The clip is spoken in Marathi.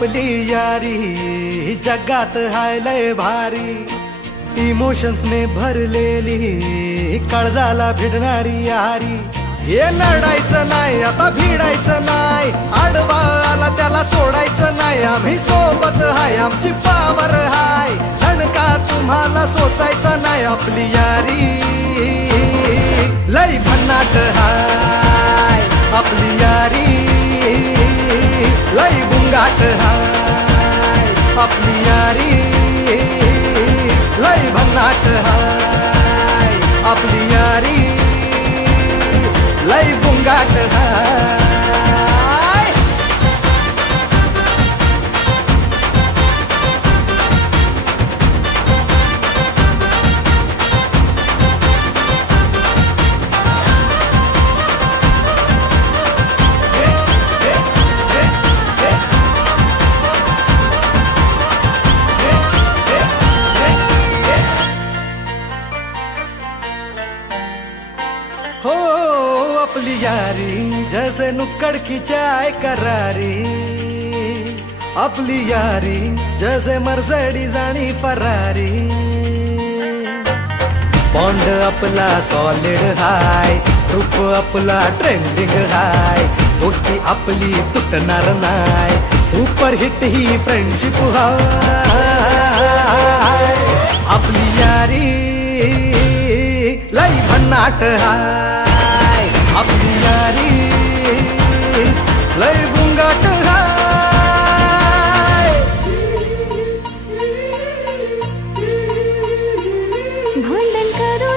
आपली यारी जगात हाय लय भारी, इमोशन्स ने भरलेली काळजाला भिडणारी यारी. हे लढायचं नाही आता भिडायचं नाही, आडवा आला त्याला सोडायचं नाही. आम्ही सोबत हाय आमची पावर हाय, दणका तुम्हाला सोसायचा नाही. आपली यारी लय भन्नाट हाय, आपली यारी लय गुंगाट हाय. आपली यारी लय भन्नाट हाय, आपली यारी लय गुंगाट हाय. हो अपनी यारी जैसे नुक्कड़ की चाय करारी, अपनी यारी जैसे मर्सिडीज आणि फरारी. बॉन्ड आपला सॉलिड हाय, ग्रुप आपला ट्रेंडिंग हाय, दोस्ती आपली तुटणार नाय, सुपर हिट ही फ्रेंडशिप हाय. आपली यारी लय भन्नाट हाय, आपली यारी लय गुंगाट हाय. भांडण करू